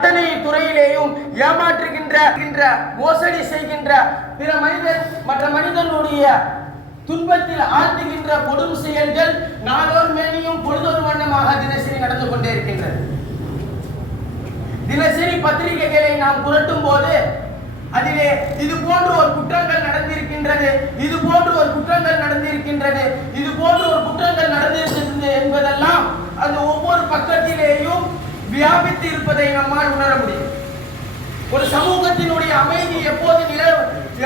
அத்தனை துறையிலேயும் ஏமாற்றுகின்ற கின்ற, மோசடி செய்கின்ற பிற மனிதன் மற்ற மனிதனுடைய துன்பத்தில் ஆழ்த்துகின்ற கொடும் செயல்கள் நாளோர் மேனியும் பொழுதொரு வண்ணமாக தினசரி நடந்து கொண்டே இருக்கின்றது. தினசரி பத்திரிகைகளை நாம் புரட்டும் போது அதிலே இது போன்று ஒரு குற்றங்கள் நடந்திருக்கின்றது இது போன்று ஒரு குற்றங்கள் நடந்திருக்கின்றது இது போன்று ஒரு குற்றங்கள் நடந்திருக்கின்றது என்பதெல்லாம் அந்த ஒவ்வொரு பக்கத்திலேயும் வியாபித்து இருப்பதை நம்மால் உணர முடியும். ஒரு சமூகத்தினுடைய அமைதி எப்போது நில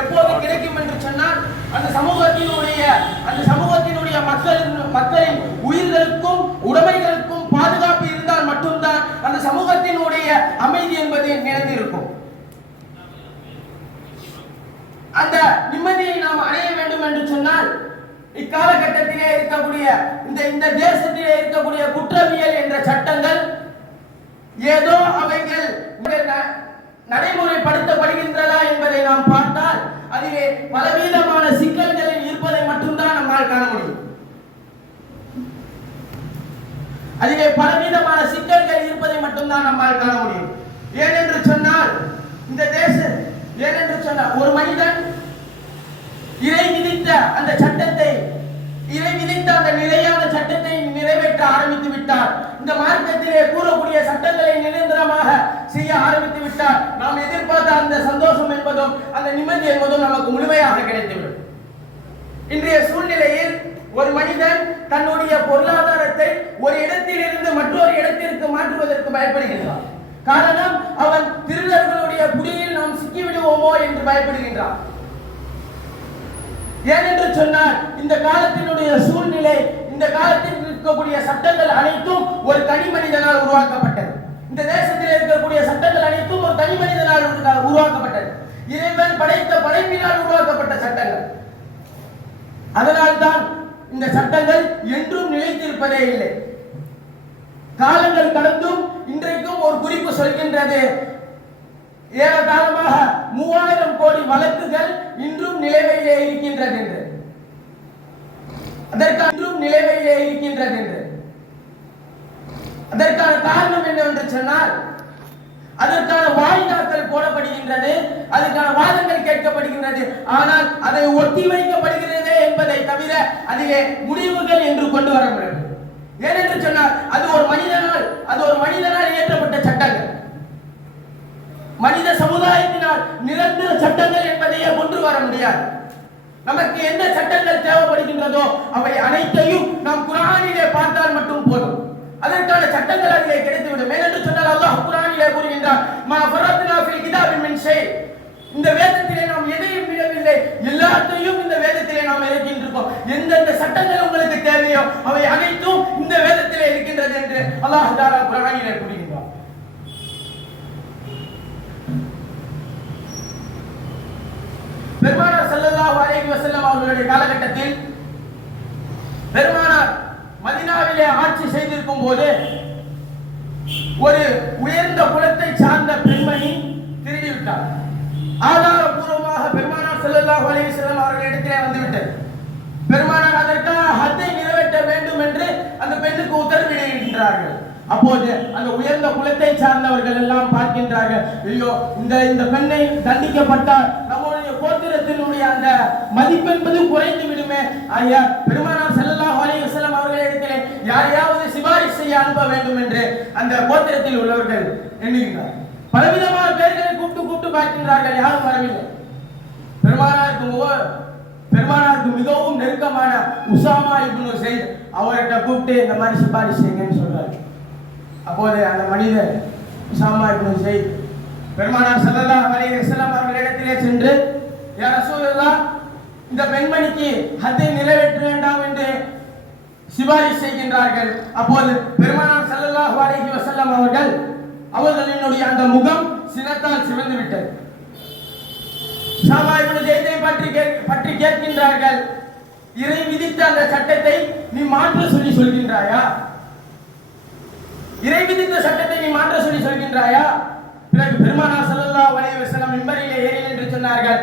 எப்போது கிடைக்கும் என்று சொன்னால் அந்த சமூகத்தினுடைய அந்த சமூகத்தினுடைய மக்களின் மக்களின் உயிர்களுக்கும் உடைமைகளுக்கும் பாதுகாப்பு இருந்தால் மட்டும்தான் அந்த சமூகத்தினுடைய அமைதி என்பது நிலைத்திருக்கும். அந்த நிம்மதியை நாம் அடைய வேண்டும் என்று சொன்னால் இக்காலகட்டத்திலே இருக்கக்கூடிய இந்த இந்த தேசத்திலே இருக்கக்கூடிய குற்றவியல் என்ற சட்டங்கள் ஏதோ அவைகள் நடைமுறைப்படுத்தப்படுகின்றதா என்பதை நாம் பார்த்தால் அதிலே பலவிதமான சிக்கல்களில் இருப்பதை மட்டும்தான் நம்மால் காண முடியும். அதிலே பலவிதமான சிக்கல்கள் இருப்பதை மட்டும்தான் நம்மால் காண முடியும். ஏனென்று சொன்னால் இந்த தேச ஏனென்று சொன்னால் ஒரு மனிதன் இறை விதித்த அந்த சட்டத்தை இறை விதித்த அந்த நிலையான சட்டத்தை நிறைவேற்ற ஆரம்பித்து விட்டார். இந்த மார்க்கத்திலே கூறக்கூடிய சட்டங்களை நிரந்தரமாக செய்ய ஆரம்பித்து விட்டார். நாம் எதிர்பார்த்த அந்த சந்தோஷம் என்பதும் அந்த நிம்மதி என்பதும் நமக்கு முழுமையாக கிடைத்துவிடும். இன்றைய சூழ்நிலையில் ஒரு மனிதன் தன்னுடைய பொருளாதாரத்தை ஒரு இடத்திலிருந்து மற்றொரு இடத்திற்கு மாற்றுவதற்கு பயப்படுகின்றான். காரணம் அவன் திருடர்களுடைய குடியில் நாம் சிக்கிவிடுவோமோ என்று பயப்படுகின்றான். ஏனென்று சொன்னால் இந்த காலத்தினுடைய சூழ்நிலை இந்த காலத்தில் இருக்கக்கூடிய சட்டங்கள் அனைத்தும் ஒரு தனி மனிதனால் உருவாக்கப்பட்டது. இந்த தேசத்தில் இருக்கக்கூடிய சட்டங்கள் அனைத்தும் ஒரு தனி மனிதனால் உருவாக்கப்பட்டது. இறைவன் படைத்த படைப்பினால் உருவாக்கப்பட்ட சட்டங்கள். அதனால்தான் இந்த சட்டங்கள் என்றும் நிலைத்திருப்பதே இல்லை. காலங்கள் கடந்தும் இன்றைக்கும் ஒரு குறிப்பு சொல்கின்றது ஏறத்தாழமாக மூவாயிரம் கோடி வழக்குகள் இன்றும் நிலைமையிலே இருக்கின்றது என்று. அதற்கான இன்றும் நிலுவையிலே இருக்கின்றது என்று. அதற்கான காரணம் என்னவென்று சொன்னால் அதற்கான வாய்தாக்கள் போடப்படுகின்றது அதற்கான வாதங்கள் கேட்கப்படுகின்றது. ஆனால் அதை ஒத்தி வைக்கப்படுகிறது என்பதை தவிர அதிலே முடிவுகள் என்று கொண்டு வர முடியும் ஏனென்று சொன்னால் அது ஒரு மனிதனால் அது ஒரு மனிதனால் இயற்றப்பட்ட சட்டம். மனித சமுதாயத்தினால் நிரந்தர சட்டங்கள் என்பதையே கொண்டு வர முடியாது. நமக்கு எந்த சட்டங்கள் தேவைப்படுகின்றதோ அவை அனைத்தையும் நாம் குரானிலே பார்த்தால் மட்டும் போதும். அதற்கான சட்டங்கள் அதிலே கிடைத்துவிடும். ஏனென்று சொன்னால் அல்லாஹ் குரானிலே கூறுகின்றான் மா ஃபரத்னா ஃபில் மின் ஷை இந்த வேதத்திலே நாம் எதையும் விடவில்லை. எல்லாத்தையும் இந்த வேதத்திலே நாம் இருக்கின்றோம் எந்தெந்த சட்டங்கள் உங்களுக்கு தேவையோ அவை அனைத்தும் இந்த வேதத்திலே இருக்கின்றது என்று அல்லாஹ் தாரா குரானிலே கூறுகிறார் பெருமானார் வசல்லம் அவர்களுடைய காலகட்டத்தில் பெருமானார் மதினாவிலே ஆட்சி செய்திருக்கும் போது ஒரு உயர்ந்த குலத்தை சார்ந்த பெண்மணி திருடிவிட்டார். ஆதாரபூர்வமாக பெருமானார் செல்லல்லாஹு அலைஹி வஸல்லம் அவர்களிடத்திலே வந்துவிட்டது. பெருமானார் அதற்காக ஹத்தை நிறைவேற்ற வேண்டும் என்று அந்த பெண்ணுக்கு உத்தரவிடுகின்றார்கள் அப்போது அந்த உயர்ந்த குலத்தை சார்ந்தவர்கள் எல்லாம் பார்க்கின்றார்கள். ஐயோ இந்த இந்த பெண்ணை தண்டிக்கப்பட்டால் அந்த மதிப்பு என்பது மதிப்பென்பது குறைந்து விடுமே. ஐயா பெருமானார் ஸல்லல்லாஹு அலைஹி வஸல்லம் அவர்களிடத்திலே யாரையாவது சிபாரிசு செய்ய அனுப்ப வேண்டும் என்று அந்த கோத்திரத்தில் உள்ளவர்கள் எண்ணுகின்றார் பலவிதமான பேர்களை கூப்பிட்டு கூப்பிட்டு பார்க்கின்றார்கள் யாரும் வரவில்லை. பெருமானாருக்கு பெருமானாருக்கு மிகவும் நெருக்கமான உசாமா இப்னு செய்த் அவர்கிட்ட கூப்பிட்டு இந்த மாதிரி சிபாரிசு செய்யுங்கன்னு சொல்றாரு. அப்போது அந்த மனிதர் உசாமா இப்னு செய்த் பெருமானார் ஸல்லல்லாஹு அலைஹி வஸல்லம் அவர்களிடத்திலே சென்று யா ரசூலல்லாஹ் இந்த பெண்மணிக்கு ஹத்தை நிறைவேற்ற வேண்டாம் என்று சிபாரிஷ் செய்கின்றார்கள். அப்போது பெருமானார் சல்லல்லாஹு அலைஹி வஸல்லம் அவர்கள் அவர்களினுடைய அந்த முகம் சினத்தால் சிவந்து விட்டது சாமா இப்னு ஜெயத்தை பற்றி பற்றி கேட்கின்றார்கள் இறை விதித்த அந்த சட்டத்தை நீ மாற்ற சொல்லி சொல்கின்றாயா? இறை விதித்த சட்டத்தை நீ மாற்ற சொல்லி சொல்கின்றாயா? பிறகு பெருமானார் சல்லல்லாஹு அலைஹி வஸல்லம் மிம்பரிலே ஏறி என்று சொன்னார்கள்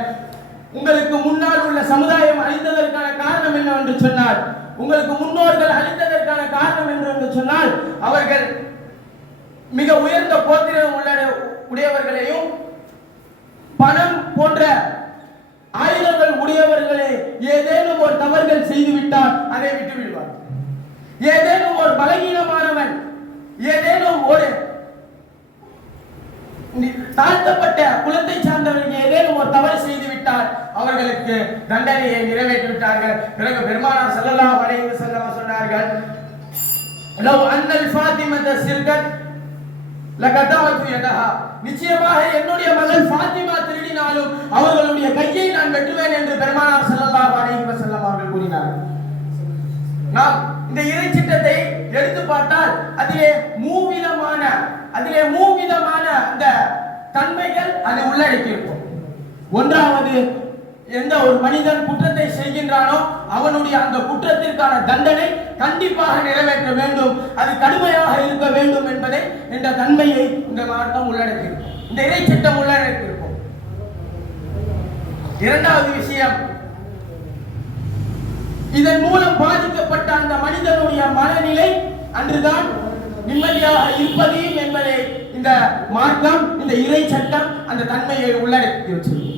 உங்களுக்கு முன்னால் உள்ள சமுதாயம் அழிந்ததற்கான காரணம் என்னவென்று சொன்னார் உங்களுக்கு முன்னோர்கள் அழிந்ததற்கான காரணம் என்று சொன்னால் அவர்கள் மிக உயர்ந்த கோத்திரம் உள்ள உடையவர்களையும் பணம் போன்ற ஆயுதங்கள் உடையவர்களே ஏதேனும் ஒரு தவறுகள் செய்துவிட்டால் அதை விட்டு விடுவார் ஏதேனும் ஒரு பலகீனமானவன் ஏதேனும் ஒரு தாழ்த்தப்பட்ட குலத்தை சார்ந்தவர்கள் ஏதேனும் ஒரு தவறு செய்து விட்டால் அவர்களுக்கு தண்டனையை நிறைவேற்றி விட்டார்கள் பிறகு பெருமானார் ஸல்லல்லாஹு அலைஹி வஸல்லம் சொன்னார்கள் லவ் அன்னல் ஃபாத்திமத சிர்கத் லகதாத்து யதஹா. நிச்சயமாக என்னுடைய மகள் ஃபாத்திமா திருடினாலும் அவர்களுடைய கையை நான் வெட்டுவேன் என்று பெருமானார் ஸல்லல்லாஹு அலைஹி வஸல்லம் அவர்கள் கூறினார்கள். நாம் இந்த இறை சிட்டத்தை எடுத்து பார்த்தால் அதிலே மூவிதமான அதிலே மூவிதமான அந்த தன்மைகள் அதை உள்ளடக்கியிருக்கும். ஒன்றாவது எந்த ஒரு மனிதன் குற்றத்தை செய்கின்றானோ அவனுடைய அந்த குற்றத்திற்கான தண்டனை கண்டிப்பாக நிறைவேற்ற வேண்டும். அது கடுமையாக இருக்க வேண்டும் என்பதை என்ற தன்மையை இந்த மாவட்டம் உள்ளடக்கியிருக்கும். இந்த இறை சட்டம் உள்ளடக்கியிருக்கும். இரண்டாவது விஷயம் இதன் மூலம் பாதிக்கப்பட்ட அந்த மனிதனுடைய மனநிலை அன்றுதான் நிம்மதியாக இருப்பதையும் என்பதை இந்த மார்க்கம் இந்த இறை சட்டம் அந்த தன்மையை உள்ளடக்கி வச்சிருக்கும்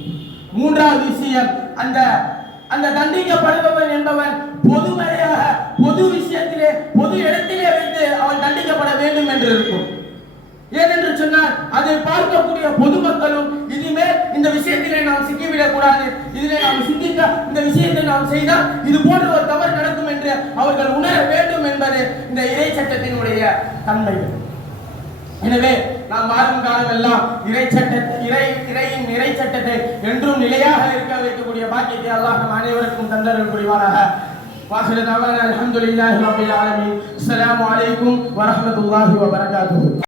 மூன்றாவது விஷயம் அந்த அந்த தண்டிக்கப்படுபவன் என்பவன் பொதுமறையாக பொது விஷயத்திலே பொது இடத்திலே வைத்து அவன் தண்டிக்கப்பட வேண்டும் என்று இருக்கும். ஏனென்று சொன்னால் அதை பார்க்கக்கூடிய பொதுமக்களும் இனிமேல் இந்த விஷயத்திலே நாம் சிக்கிவிடக் கூடாது இதிலே நாம் சிந்திக்க இந்த விஷயத்தை நாம் செய்தால் இது போன்ற ஒரு தவறு என்று அவர்கள் உணர வேண்டும் என்பது இந்த இறை சட்டத்தினுடைய தன்மை. எனவே நாம் வாழும் காலம் எல்லாம் இறை சட்டத்தை இறை இறையின் இறை சட்டத்தை என்றும் நிலையாக இருக்க வைக்கக்கூடிய பாக்கியத்தை அல்லாஹ் நம் அனைவருக்கும் தந்தரல் புரிவாராக. வாசல் தவறு அலமதுல்லாஹி ரப்பில் ஆலமீன். அஸ்ஸலாமு அலைக்கும் வரஹ்மத்துல்லாஹி வபரகாத்துஹு.